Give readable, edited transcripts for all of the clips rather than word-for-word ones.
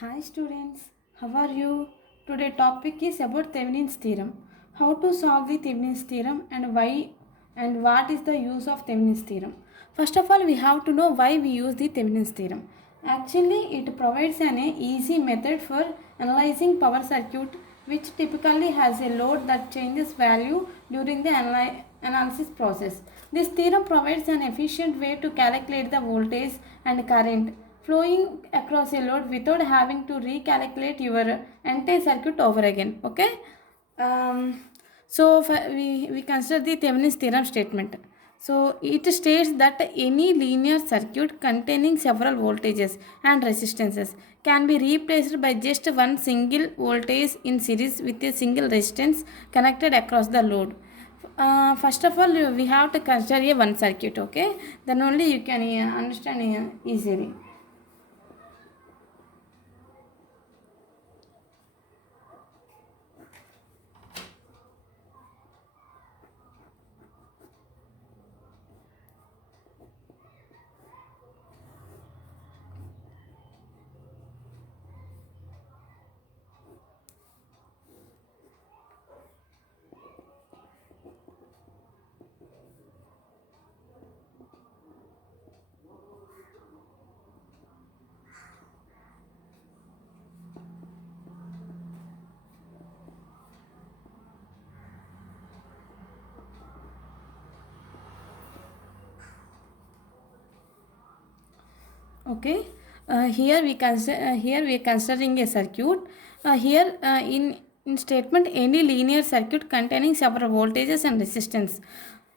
Hi students, how are you? Today topic is about Thevenin's theorem. How to solve the Thevenin's theorem and why and what is the use of Thevenin's theorem. First of all, we have to know why we use the Thevenin's theorem. Actually, it provides an easy method for analyzing power circuit which typically has a load that changes value during the analysis process. This theorem provides an efficient way to calculate the voltage and current flowing across a load without having to recalculate your entire circuit over again. Okay. We consider the Thevenin's theorem statement. So it states that any linear circuit containing several voltages and resistances can be replaced by just one single voltage in series with a single resistance connected across the load. First of all, we have to consider a one circuit. Okay, then only you can understand easily. Okay, here we are considering a circuit. In statement, any linear circuit containing several voltages and resistance.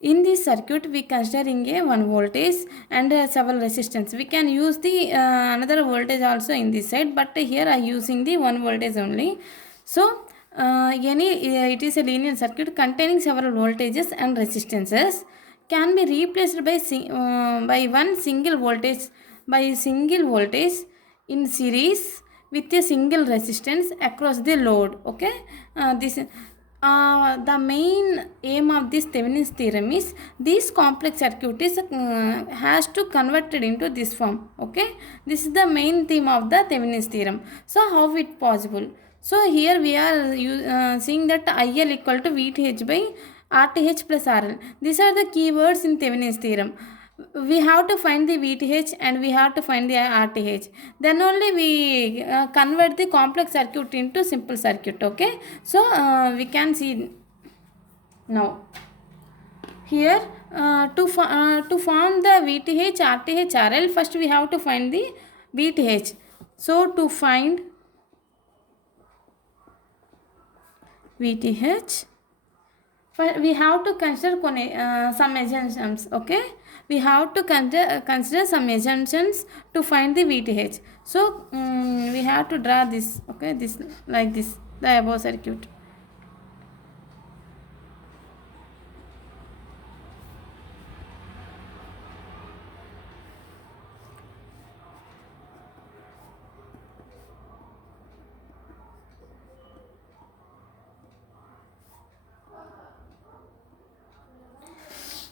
In this circuit, we considering a one voltage and several resistance. We can use the another voltage also in this side, but here I using the one voltage only. So it is a linear circuit containing several voltages and resistances can be replaced by one single voltage in series with a single resistance across the load. Okay, this the main aim of this Thevenin's theorem is this complex circuit is has to converted into this form. Okay, this is the main theme of the Thevenin's theorem. So how it possible? So here we are seeing that IL equal to VTH by RTH plus RL. These are the keywords in Thevenin's theorem. We have to find the VTH and we have to find the RTH. Then only we convert the complex circuit into simple circuit. Okay. So we can see now. Here to form the VTH, RTH, RL, first we have to find the VTH. So to find VTH, we have to consider some assumptions. Okay, we have to consider some assumptions to find the VTH. So we have to draw this. Okay, this like this, the above circuit.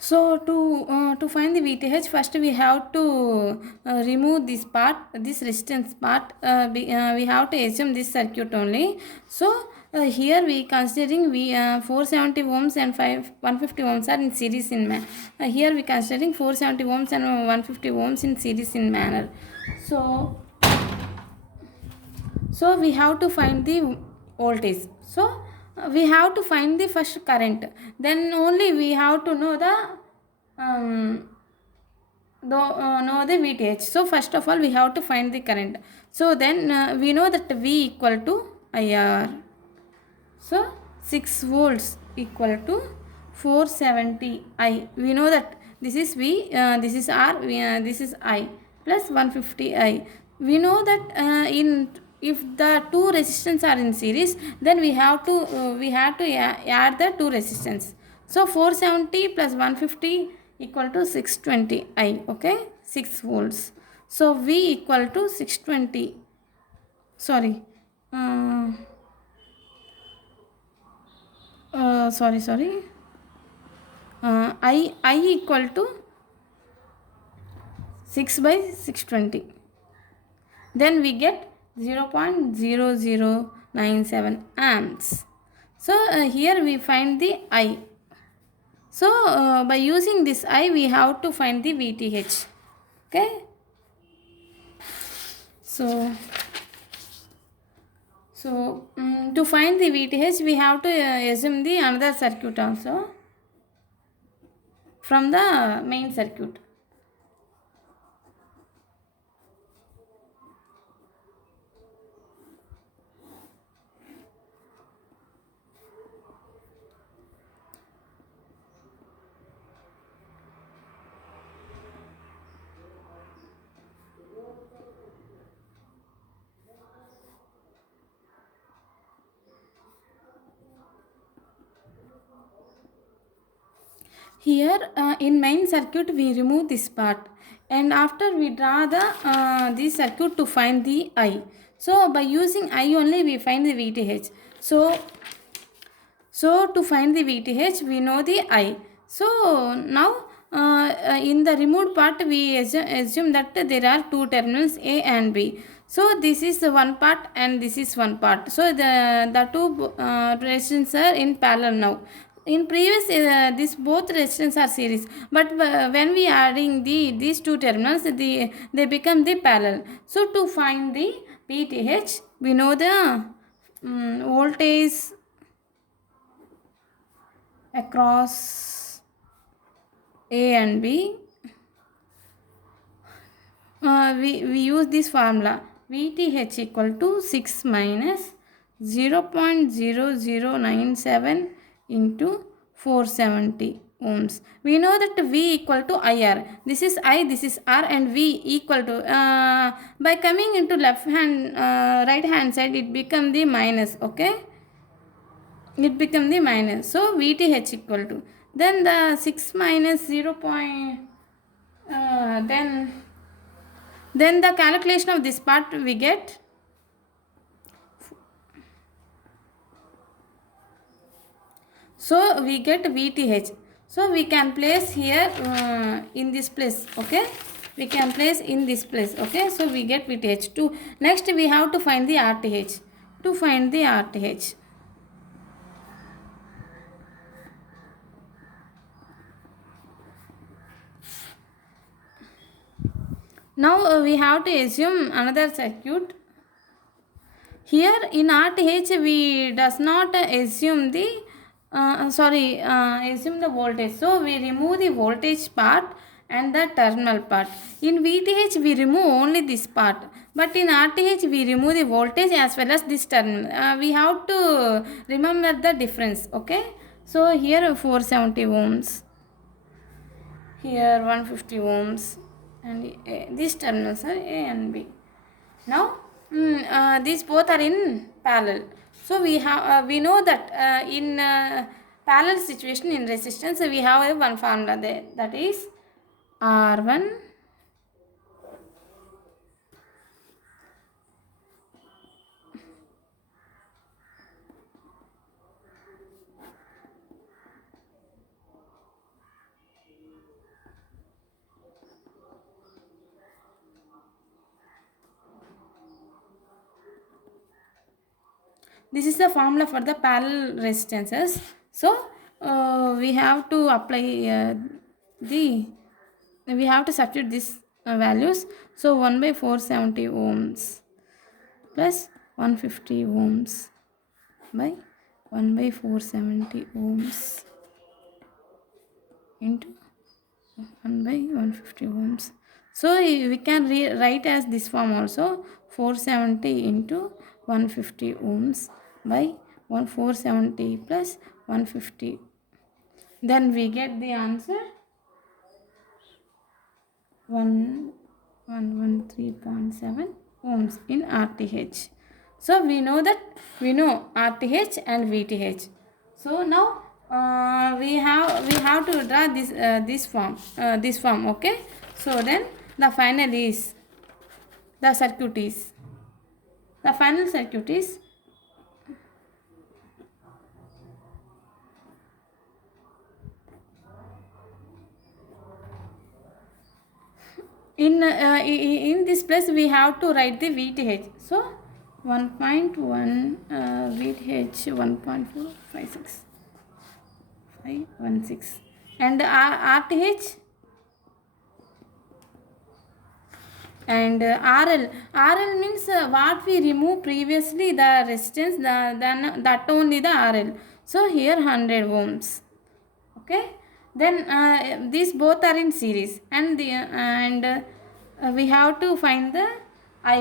So to find the VTH, first we have to remove this part, this resistance part. We have to assume this circuit only. So here we considering 470 ohms and 150 ohms are in series in here we considering 470 ohms and 150 ohms in series in manner. So we have to find the voltage. So we have to find the first current. Then only we have to know um, the VTH. So first of all we have to find the current. So then we know that V equal to IR. So 6 volts equal to 470 I. We know that this is V, this is R, this is I plus 150 I. We know that in if the two resistance are in series, then we have to add the two resistance. So 470 plus 150 equal to 620 I. Okay, 6 volts. So V equal to 620. Sorry. Uh, sorry. I equal to 6 by 620. Then we get 0.0097 amps. So here we find the I. So by using this I, we have to find the VTH. Okay. So to find the VTH, we have to assume the another circuit also from the main circuit. Here in main circuit we remove this part, and after we draw the circuit to find the I. So by using I only we find the VTH. So to find the VTH we know the I. So now in the removed part we assume that there are two terminals A and B. So this is one part and this is one part. So the two resistors are in parallel now. In previous this both resistors are series, but when we adding these two terminals, they become the parallel. So to find the VTH we know the voltage across A and B. We use this formula VTH equal to 6 minus 0.0097 into 470 ohms. We know that V equal to IR. This is I, this is R, and V equal to by coming into left hand right hand side it become the minus. Okay, it become the minus. So VTH equal to, then the 6 minus 0. Then the calculation of this part we get. So we get VTH. So we can place here in this place. Okay, we can place in this place. Okay, so we get VTH. Next we have to find the RTH. To find the RTH, now we have to assume another circuit. Here in RTH we does not assume the assume the voltage. So we remove the voltage part and the terminal part. In VTH we remove only this part, but in RTH we remove the voltage as well as this terminal. We have to remember the difference. Okay, so here 470 ohms, here 150 ohms, and these terminals are A and B. Now these both are in parallel. So we know that in parallel situation in resistance we have one formula there, that is R1 this is the formula for the parallel resistances. So we have to apply we have to substitute these values. So 1 by 470 ohms plus 150 ohms by 1 by 470 ohms into 1 by 150 ohms. So we can write as this form also, 470 into 150 ohms by 470 plus 150. Then we get the answer 113.7 ohms in RTH. So we know RTH and VTH. So now we have to draw this form. Okay, so then the final circuit is in this place we have to write the VTH. So 1.1 VH 1.456 516 and RTH and RL means what we remove previously the resistance then that only the RL. So here 100 ohms. Okay, then these both are in series and we have to find the I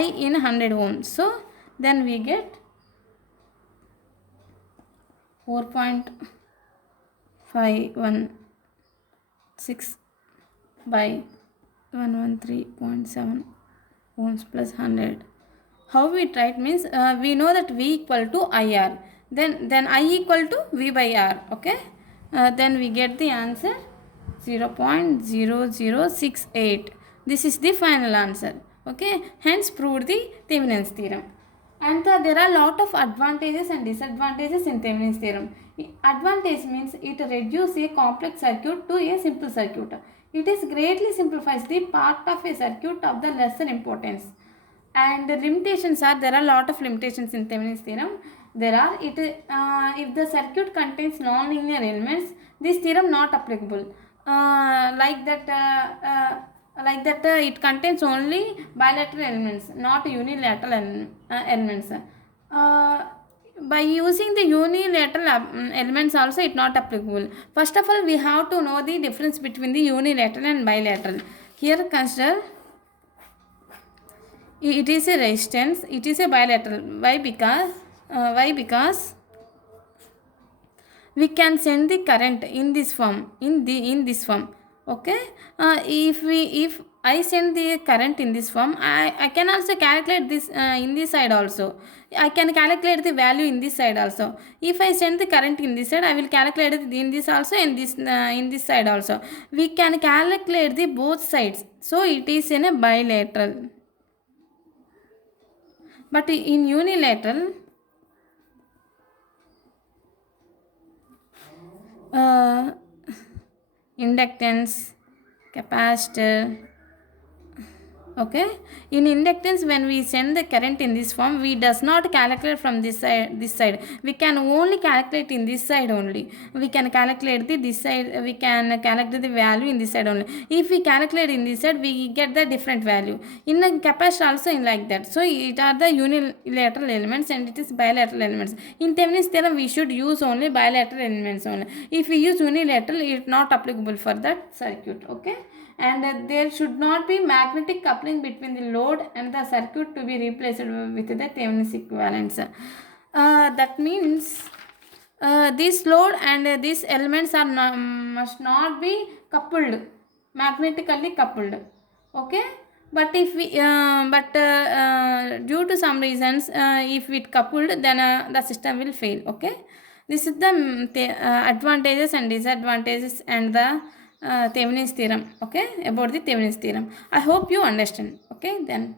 in 100 ohms. So then we get 4.516 by 113.7 ohms plus 100. How we try it means we know that V equal to IR, then I equal to V by R. Okay, then we get the answer 0.0068. This is the final answer. Okay, hence proved the Thevenin's theorem. And there are a lot of advantages and disadvantages in Thevenin's theorem. Advantage means it reduces a complex circuit to a simple circuit. It is greatly simplifies the part of a circuit of the lesser importance. And the limitations are, there are a lot of limitations in Thevenin's theorem. There are if the circuit contains non-linear elements, this theorem not applicable. It contains only bilateral elements, not unilateral elements. By using the unilateral elements also it not applicable. First of all, we have to know the difference between the unilateral and bilateral. Here consider it is a resistance, it is a bilateral. Why? Because we can send the current in this form, in this form. Okay, if I send the current in this form, I can also calculate this in this side also. I can calculate the value in this side also. If I send the current in this side, I will calculate it in this also, in this side also. We can calculate the both sides. So it is in a bilateral. But in unilateral, uh, inductance, capacitor. Okay, in inductance, when we send the current in this form, we does not calculate from this side. We can only calculate in this side only. We can calculate this side, we can calculate the value in this side only. If we calculate in this side, we get the different value. In the capacitor also in like that. So it are the unilateral elements and it is bilateral elements. In Thevenin's theorem, we should use only bilateral elements only. If we use unilateral, it is not applicable for that circuit. Okay, and there should not be magnetic coupling between the load and the circuit to be replaced with the Thevenin's equivalence. That means this load and these elements are must not be coupled, magnetically coupled. Okay, but if we due to some reasons if it coupled, then the system will fail. Okay, this is the advantages and disadvantages and the Thevenin's theorem. Okay, about the Thevenin's theorem. I hope you understand. Okay, then.